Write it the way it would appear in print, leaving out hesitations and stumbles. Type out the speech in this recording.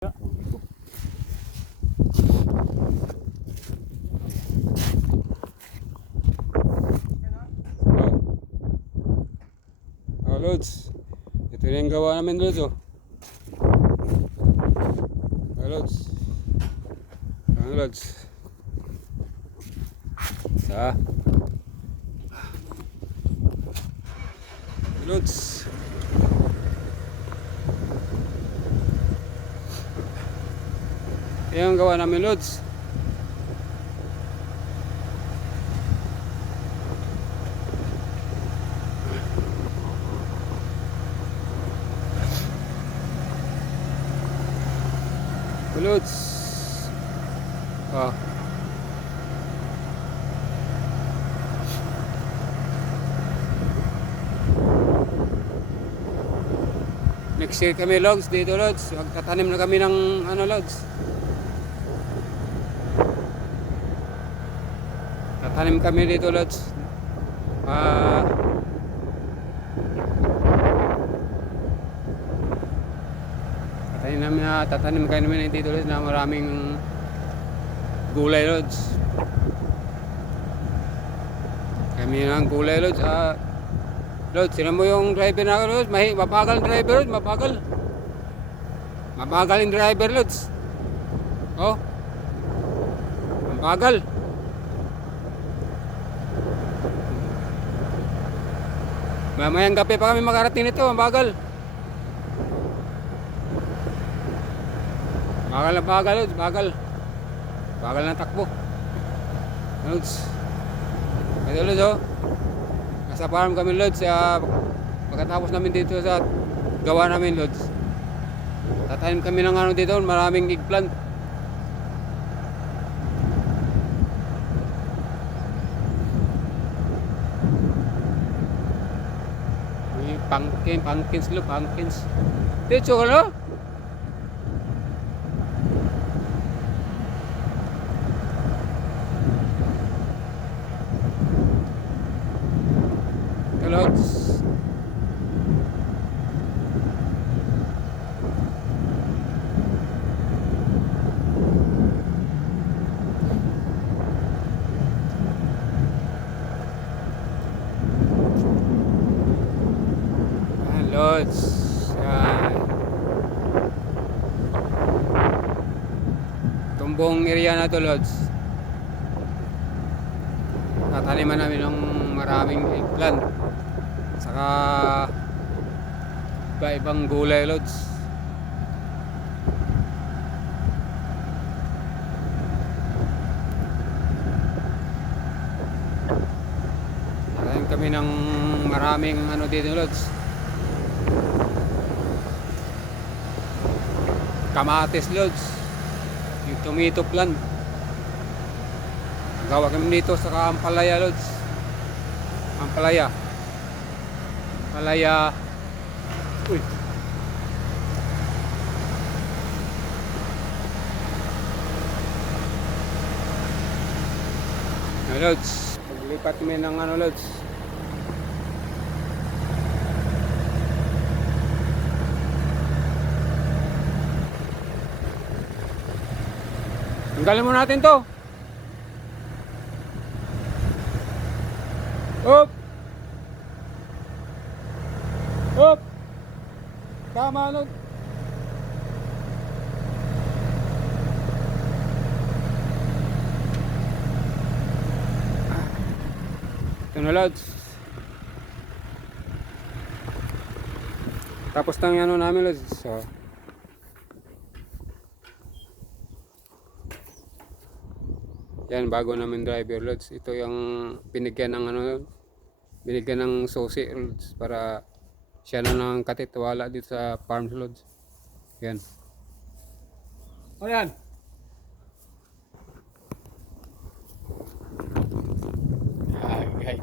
Lods, ito na yung gawa namin, Lods. Lods, Lods. Lods. Yan ang gawa namin, Lods. Lods. Next year kami, Lods, dito, Lods. Magtatanim na kami ng Lods. Tatanim kami dito, Lods. Tatanim kami dito, Lods, na maraming gulay, Lods. Kami ng gulay, Lods. Lods, sino mo yung driver na, Lods? Mabagal ang driver, Lods. Mabagal yung driver, Lods. Oh. Mabagal. Mamayang gabi pa kami makarating nito. Mabagal. Bagal, Lods. Bagal ng takbo. Lods. Ito, Lods, oh. Nasa farm kami, Lods. Pagkatapos namin dito sa gawa namin, Lods. Tatanim kami ng dito, maraming eggplant. Pumpkins. Dito, ano? Lods. Lods. Tumbong area na to, Lods. Tataniman namin ng maraming eggplant. Saka iba-ibang gulay, Lods. Tatanim kami ng maraming dito, Lods. Kamatis, Lods. Yung tomato plant. Gawa kami dito sa ampalaya, Lods. Ampalaya. Uy. Lods. Paglipat kami ng Lods. Tanggalin mo natin to. Hop. Tama, Lods. Ito na, Lods. Tapos na yung namin, Lods. So, yan, bago namin driver, Lods. Ito yung binigyan ng binigyan ng susi, Lods, para siya na lang katitiwala dito sa farm, Lods. Yan. O yan. Ay,